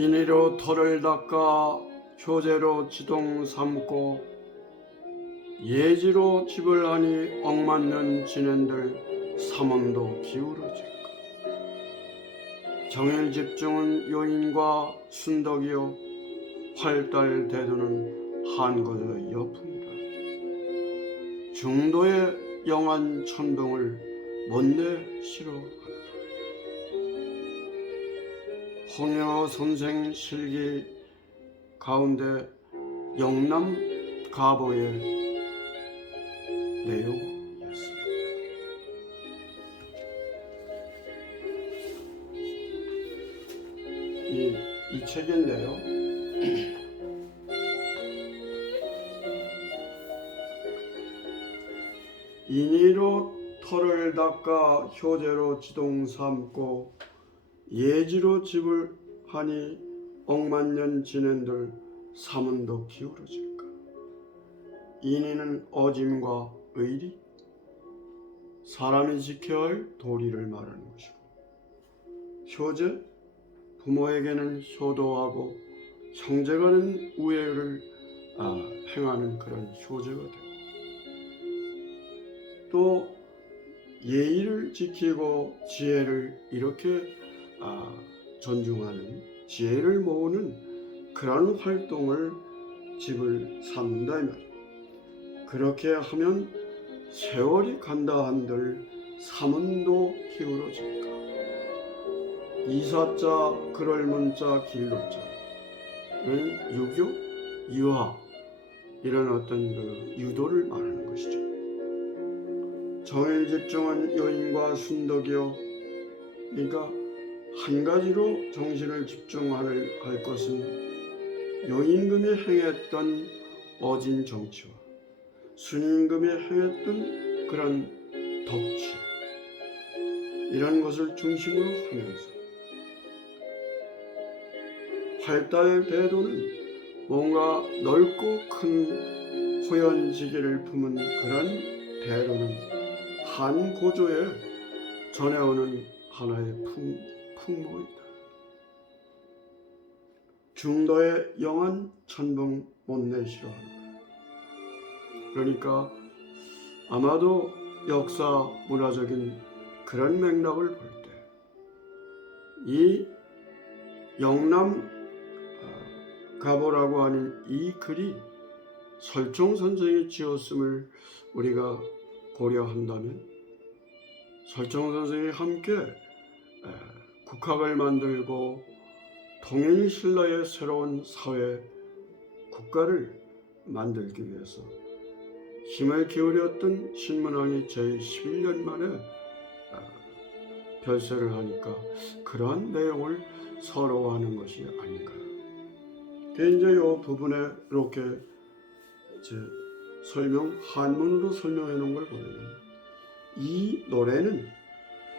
인의로 털을 닦아 효제로 지동 삼고 예지로 집을 하니 억만년 지낸들 삼원도 기울어질까. 정일 집중은 요인과 순덕이요 활달 대도는 한거저 여풍이라. 중도의 영한 천동을 못내 싫어하노라. 홍여 선생 실기 가운데 영남 가보의 내용이었습니다. 이 책인데요. 인의로 털을 닦아 효제로 지동 삼고 예지로 집을 하니 억만년 지낸들 삼원도 기울어질까. 인의는 어짐과 의리, 사람이 지켜야 할 도리를 말하는 것이고, 효제, 부모에게는 효도하고 형제간은 우애를 행하는 그런 효제가 되고, 또 예의를 지키고 지혜를 이렇게 존중하는, 지혜를 모으는 그런 활동을 집을 삼는다 이 말이에요. 그렇게 하면 세월이 간다 한들 삼원도 기울어질까. 이사자 그럴 문자 길록자는 유교, 유학 이런 어떤 그 유도를 말하는 것이죠. 정일 집중은 요인과 순덕이요. 그러니까 한 가지로 정신을 집중할 것은 요임금이 행했던 어진 정치와 순임금이 행했던 그런 덕치, 이런 것을 중심으로 하면서 활달 대도는 뭔가 넓고 큰 호연지기를 품은 그런 대도는 한 고조에 전해오는 하나의 풍모이다. 중도의 영한 천봉 못내 싫어한다. 그러니까 아마도 역사 문화적인 그런 맥락을 볼 때 이 영남 가보라고 하는 이 글이 설총 선생이 지었음을 우리가 고려한다면, 설총 선생이 함께 국학을 만들고 통일신라의 새로운 사회 국가를 만들기 위해서 힘을 기울였던 신문왕이 제11년 만에 별세를 하니까 그러한 내용을 서러워하는 것이 아닌가. 이제 이 부분에 이렇게 한문으로 설명해 놓은 걸 보면, 이 노래는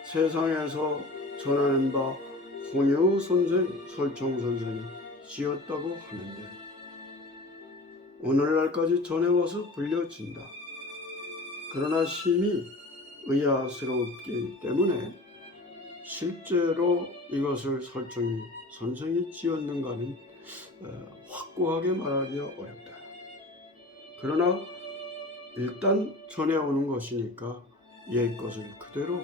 세상에서 전하는 바 홍여 선생, 설총 선생이 지었다고 하는데 오늘날까지 전해와서 불려진다. 그러나 심히 의아스럽기 때문에 실제로 이것을 설총 선생이 지었는가는 확고하게 말하기가 어렵다. 그러나 일단 전해오는 것이니까 옛 것을 그대로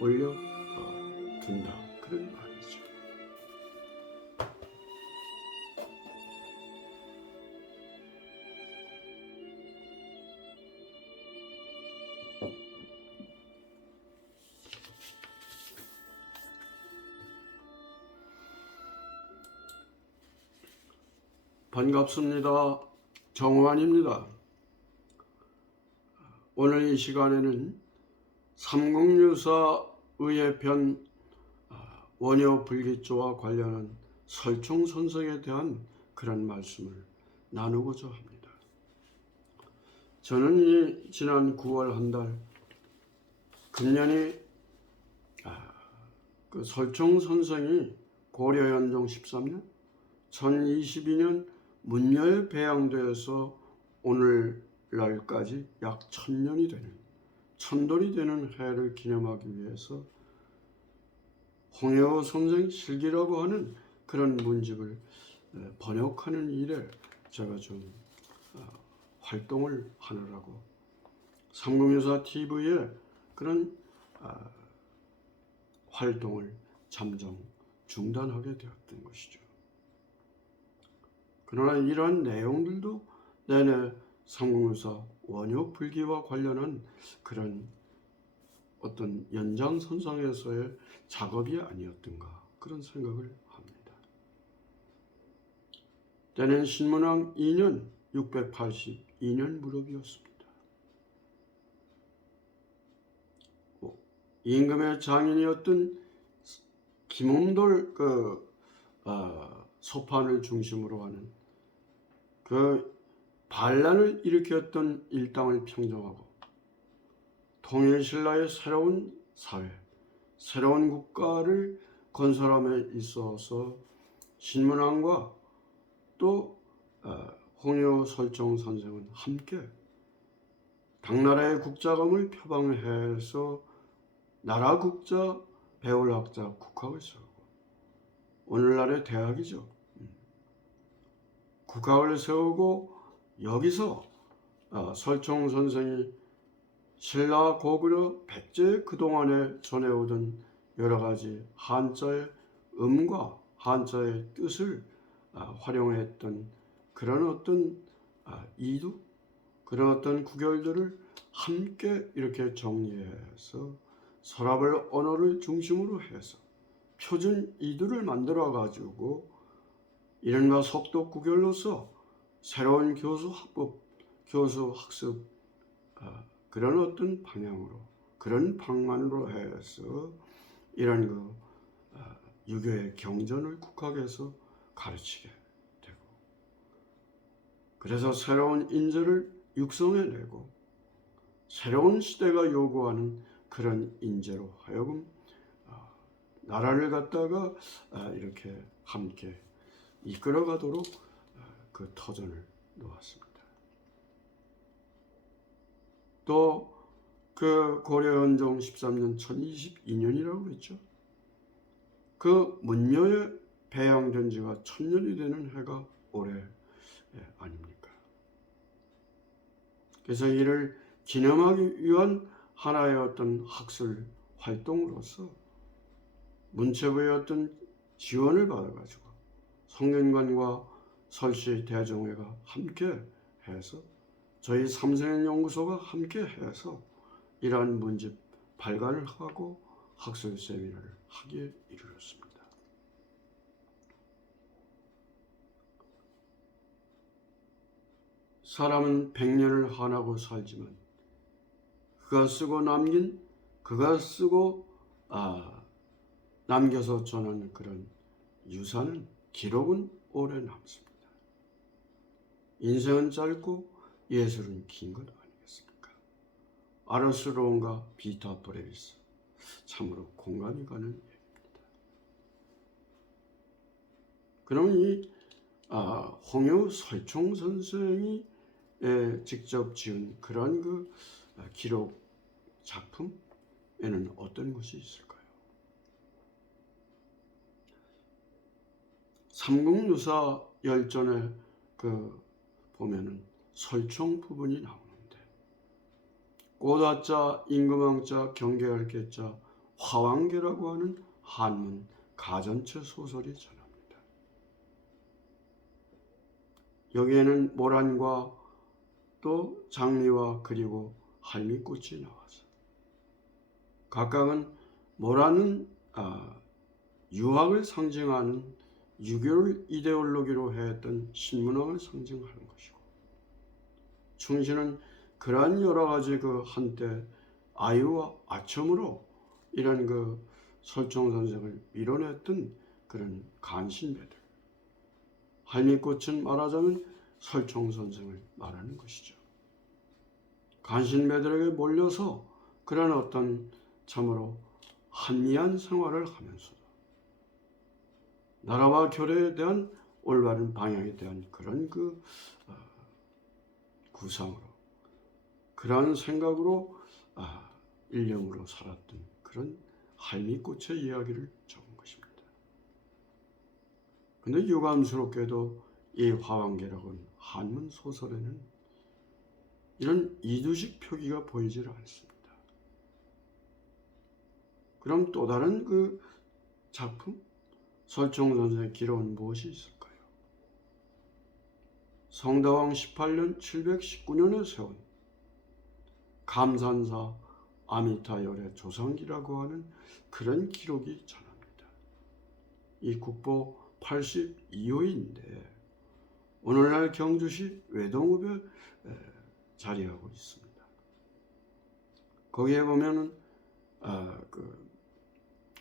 올려둔다, 그런 말이죠. 반갑습니다. 정환입니다. 오늘 이 시간에는 삼국유사 의회편 원효불기조와 관련한 설총 선생에 대한 그런 말씀을 나누고자 합니다. 저는 이 지난 9월 한 달 금년이 그 설총 선생이 고려연종 13년 1022년 문여에 배양되어서 오늘날까지 약 1000년이 되는, 천돌이 되는 해를 기념하기 위해서 홍혜호 선생 실기라고 하는 그런 문집을 번역하는 일에 제가 좀 활동을 하느라고 삼국유사 TV에 그런 활동을 잠정 중단하게 되었던 것이죠. 그러나 이러한 내용들도 내내 삼국유사 원효 불기와 관련한 그런 어떤 연장선상에서의 작업이 아니었던가 그런 생각을 합니다. 때는 신문왕 2년 682년 무렵이었습니다. 임금의 장인이었던 김홍돌 소판을 중심으로 하는 그 반란을 일으켰던 일당을 평정하고 통일신라의 새로운 사회, 새로운 국가를 건설함에 있어서 신문왕과 또 홍효 설정 선생은 함께 당나라의 국자금을 표방해서 나라 국자 배울학자 국학을 세우고 오늘날의 대학이죠. 국학을 세우고 여기서 설총 선생이 신라 고구려 백제 그동안에 전해오던 여러 가지 한자의 음과 한자의 뜻을 활용했던 그런 어떤 이두, 그런 어떤 구결들을 함께 이렇게 정리해서 서랍을 언어를 중심으로 해서 표준 이두를 만들어 가지고 이른바 속독 구결로서 새로운 교수 학법, 교수 학습 그런 어떤 방향으로 그런 방안으로 해서 이런 유교의 경전을 국학에서 가르치게 되고 그래서 새로운 인재를 육성해내고 새로운 시대가 요구하는 그런 인재로 하여금 나라를 갖다가 이렇게 함께 이끌어가도록 그 터전을 놓았습니다. 또 그 고려은종 13년 1022년이라고 그랬죠. 그 문묘에 배양된 지가 1000년이 되는 해가 올해 아닙니까? 그래서 이를 기념하기 위한 하나의 어떤 학술 활동으로서 문체부의 어떤 지원을 받아가지고 성균관과 설시 대종회가 함께 해서 저희 삼성연구소가 함께 해서 이러한 문집 발간을 하고 학술 세미나를 하기에 이르렀습니다. 사람은 100년을 한하고 살지만 그가 쓰고 남겨서 전하는 그런 유산은 기록은 오래 남습니다. 인생은 짧고 예술은 긴 것 아니겠습니까? 아르스 론과 비타 브레비스 참으로 공감이 가는 얘기입니다. 그럼 이 홍효 설총 선생이 직접 지은 그런 그 기록 작품에는 어떤 것이 있을까요? 삼국유사 열전에 보면은 설총 부분이 나오는데 꼬다자, 임금왕자, 경계할계자, 화왕계라고 하는 한문 가전체 소설이 전합니다. 여기에는 모란과 또 장미와 그리고 할미꽃이 나와서 각각은 모란은 유학을 상징하는 유교를 이데올로기로 했던 신문왕을 상징하는 것이고 충신은 그러한 여러 가지 한때 아유와 아첨으로 이런 설총 선생을 밀어냈던 그런 간신배들, 할미꽃은 말하자면 설총 선생을 말하는 것이죠. 간신배들에게 몰려서 그런 어떤 참으로 한미한 생활을 하면서도 나라와 교례에 대한 올바른 방향에 대한 그런 구상으로 그러한 생각으로 일념으로 살았던 그런 할미꽃의 이야기를 적은 근데 유감스럽게도 이 화왕계락은 한문 소설에는 이런 이두식 표기가 보이질 않습니다. 그럼 또 다른 그 작품, 설총 선생의 기록은 무엇이 있을까요? 성다왕 18년 719년에 세운 감산사 아미타열의 조상기라고 하는 그런 기록이 전합니다. 이 국보 82호인데 오늘날 경주시 외동읍에 자리하고 있습니다. 거기에 보면은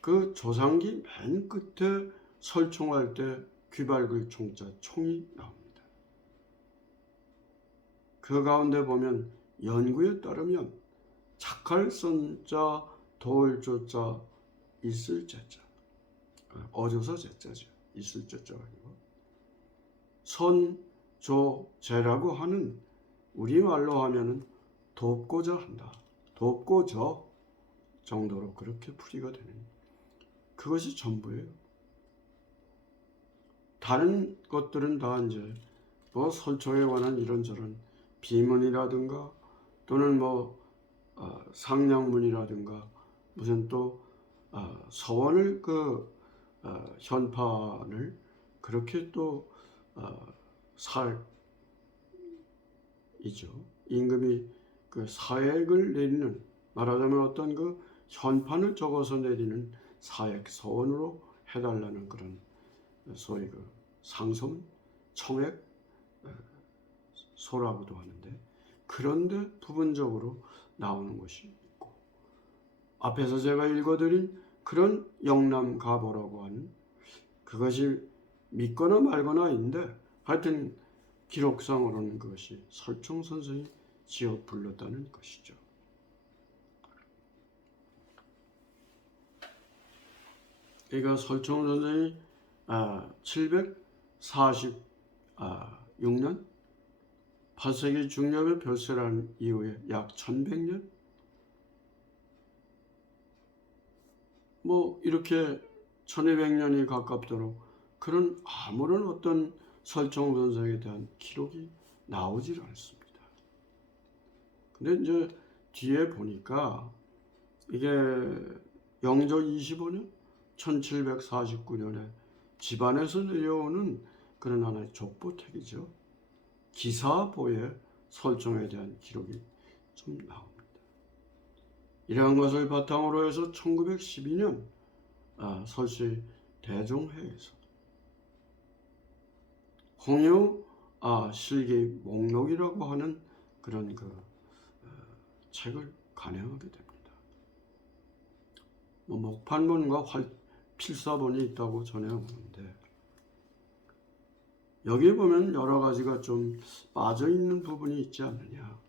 그 조상기 맨 끝에 설총할 때 귀발글 총자 총이 나옵니다. 그 가운데 보면 연구에 따르면 착할선자 도울조자 있을제자, 어조서 제자죠. 있을제자가 아니고 선조제라고 하는 우리말로 하면은 돕고자 한다, 돕고저 정도로 그렇게 풀이가 되는 그것이 전부예요. 다른 것들은 다 이제 뭐 설총에 관한 이런저런 비문이라든가 또는 뭐 상냥문이라든가 무슨 또 서원을 현판을 그렇게 또 살이죠. 임금이 그 사액을 내리는, 말하자면 어떤 그 현판을 적어서 내리는 사액 서원으로 해달라는 그런 소위 그 상소문, 청액 소라고도 하는데, 그런데 부분적으로 나오는 것이 있고, 앞에서 제가 읽어드린 그런 영남가보라고 하는 그것이 믿거나 말거나인데 하여튼 기록상으로는 그것이 설총 선생이 지어 불렀다는 것이죠. 그러니까 설총 선생이 746년 8세기 중엽에 별세한 이후에 약 1100년 뭐 이렇게 1200년이 가깝도록 그런 아무런 어떤 설총 선생에 대한 기록이 나오질 않습니다. 근데 이제 뒤에 보니까 이게 영조 25년 1749년에 집안에서 내려오는 그런 하나의 족보택이죠. 기사보에 설총에 대한 기록이 좀 나옵니다. 이러한 것을 바탕으로 해서 1912년 설씨 대종회에서 홍유 실기 목록이라고 하는 그런 책을 간행하게 됩니다. 뭐 목판본과 필사본이 있다고 전해오는데 여기에 보면 여러 가지가 좀 빠져있는 부분이 있지 않느냐.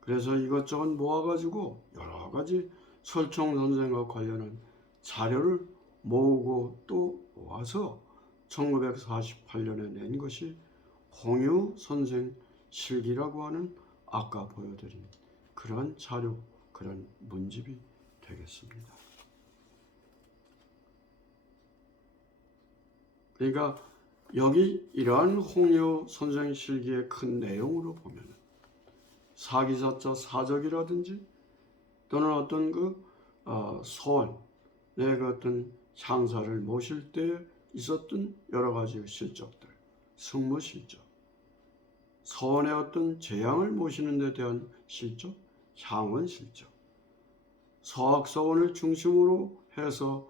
그래서 이것저것 모아가지고 여러 가지 설총 선생과 관련한 자료를 모으고 또 모아서 1948년에 낸 것이 홍유 선생 실기라고 하는 아까 보여드린 그러한 자료, 그런 문집이 되겠습니다. 그러니까 여기 이러한 홍유 선생 실기의 큰 내용으로 보면 사기사자 사적이라든지 또는 어떤 소원, 내 어떤 향사를 모실 때 있었던 여러 가지 실적들, 승무 실적, 소원의 어떤 재앙을 모시는 데 대한 실적, 향원 실적, 서학서원을 중심으로 해서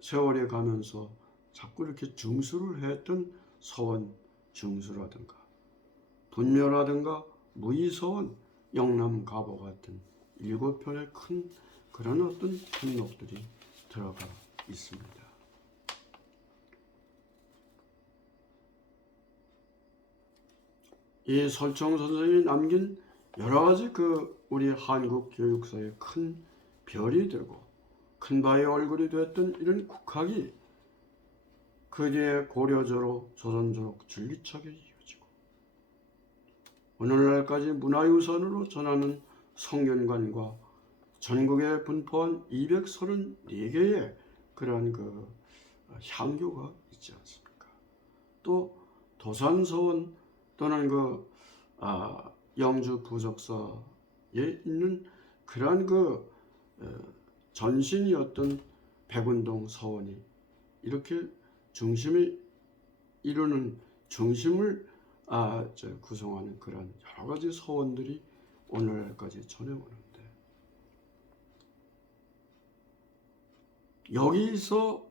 세월이 가면서 자꾸 이렇게 중수를 했던 서원 중수라든가 분묘라든가 무의서원, 영남가보 같은 7편의 큰 그런 어떤 목록들이 들어가 있습니다. 이 설총 선생이 남긴 여러 가지 우리 한국 교육사의 큰 별이 되고 큰 바의 얼굴이 됐던 이런 국학이 그 뒤에 고려조로 조선조로 줄기차게 이어지고 오늘날까지 문화유산으로 전하는 성균관과 전국에 분포한 234개의 그러한 향교가 있지 않습니까? 또 도산서원 또는 영주 부적사에 있는 그러한 전신이었던 백운동 서원이 이렇게 중심을 이루는 중심을 구성하는 그런 여러 가지 서원들이 오늘날까지 전해오는데, 여기서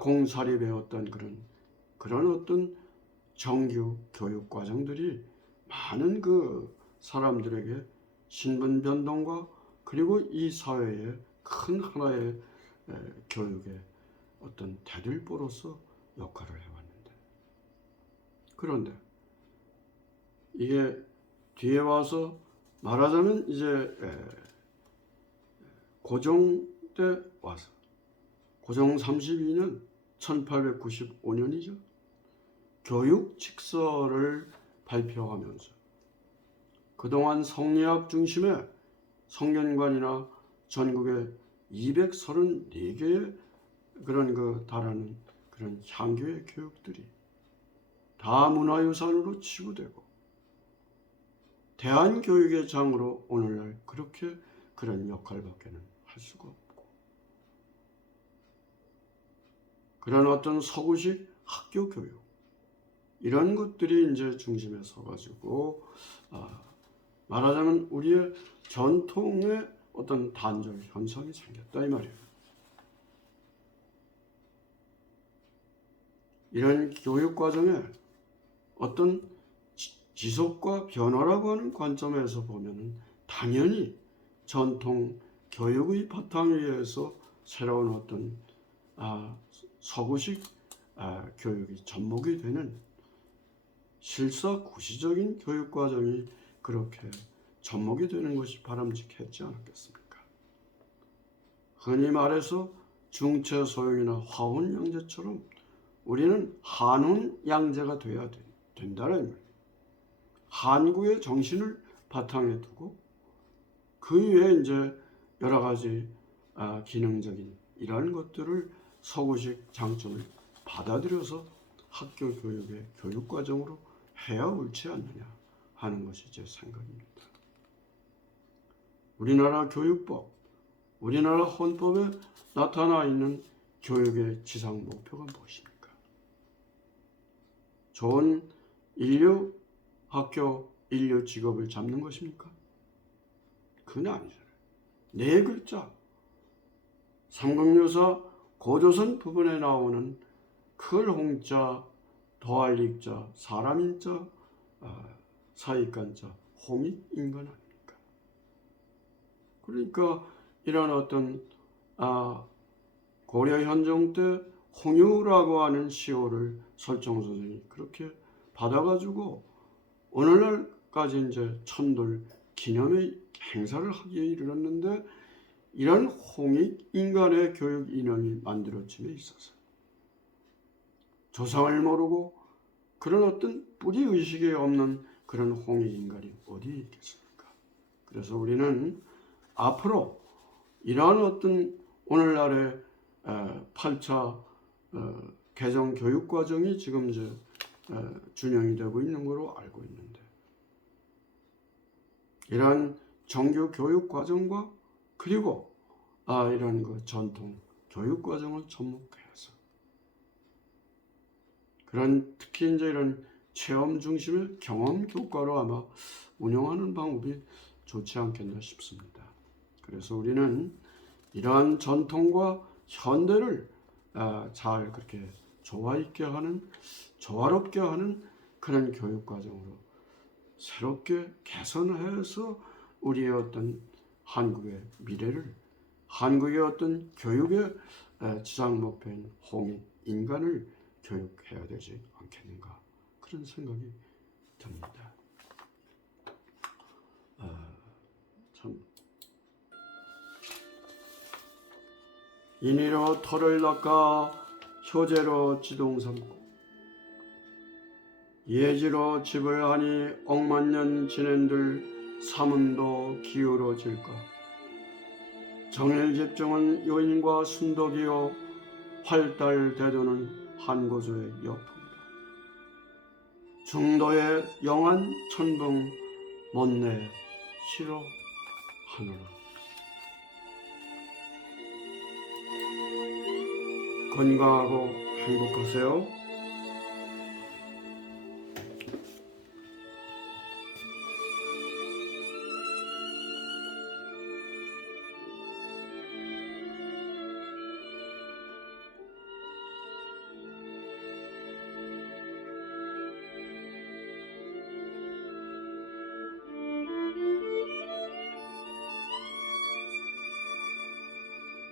공사립의 어떤 그런 어떤 정규 교육 과정들이 많은 사람들에게 신분 변동과 그리고 이 사회의 큰 하나의 교육의 어떤 대들보로서 역할을 해왔는데, 그런데 이게 뒤에 와서 말하자면 이제 고종 때 와서 고종 32년 1895년이죠. 교육칙서를 발표하면서 그동안 성리학 중심의 성균관이나 전국에 234개의 달하는 그런 향교의 교육들이 다 문화유산으로 치부되고 대한교육의 장으로 오늘날 그렇게 그런 역할밖에는 할 수가 없고, 그런 어떤 서구식 학교 교육 이런 것들이 이제 중심에 서가지고 말하자면 우리의 전통의 어떤 단절 현상이 생겼다 이 말이에요. 이런 교육 과정에 어떤 지속과 변화라고 하는 관점에서 보면은 당연히 전통 교육의 바탕 위에서 새로운 어떤 서구식 교육이 접목이 되는 실사구시적인 교육 과정이 그렇게 접목이 되는 것이 바람직했지 않았겠습니까? 흔히 말해서 중체소용이나 화훈양제처럼 우리는 한훈양제가 돼야 된다는 말이에요. 한국의 정신을 바탕에 두고 그 위에 이제 여러 가지 기능적인 이러한 것들을 서구식 장점을 받아들여서 학교 교육의 교육 과정으로 해야 옳지 않느냐 하는 것이 제 생각입니다. 우리나라 교육법, 우리나라 헌법에 나타나 있는 교육의 지상 목표가 무엇입니까? 좋은 인류, 학교, 인류 직업을 잡는 것입니까? 그건 아니잖아요. 네 글자, 삼국유사 고조선 부분에 나오는 클홍자, 더할릭자, 사람인자, 사익간자, 홍익인간 아닙니까? 그러니까 이런 어떤 고려 현종 때 홍유라고 하는 시호를 설정 선생이 그렇게 받아가지고 오늘날까지 이제 천돌 기념의 행사를 하기에 이르렀는데, 이런 홍익인간의 교육 이념이 만들어짐에 있어서 조상을 모르고 그런 어떤 뿌리의식이 없는 그런 홍익인간이 어디에 있겠습니까? 그래서 우리는 앞으로 이러한 어떤 오늘날의 8차 개정 교육 과정이 지금 이제 준영이 되고 있는 것으로 알고 있는데, 이러한 정규 교육 과정과 그리고 이런 전통 교육 과정을 접목해서 그런 특히 이제 이런 체험 중심의 경험 교과로 아마 운영하는 방법이 좋지 않겠나 싶습니다. 그래서 우리는 이러한 전통과 현대를 잘 그렇게 조화 있게 하는, 조화롭게 하는 그런 교육 과정으로 새롭게 개선해서 우리의 어떤 한국의 미래를, 한국의 어떤 교육의 지상 목표인 홍익 인간을 교육해야 되지 않겠는가, 그런 생각이 듭니다. 참 인위로 털을 닦아 효제로 지동 삼고 예지로 집을 하니 억만년 지낸들 삼운도 기울어질까. 정일집중은 요인과 순덕이요 활달대도는 한고조의 여품이다. 중도의 영한 천붕 못내 싫어하노라. 건강하고 행복하세요.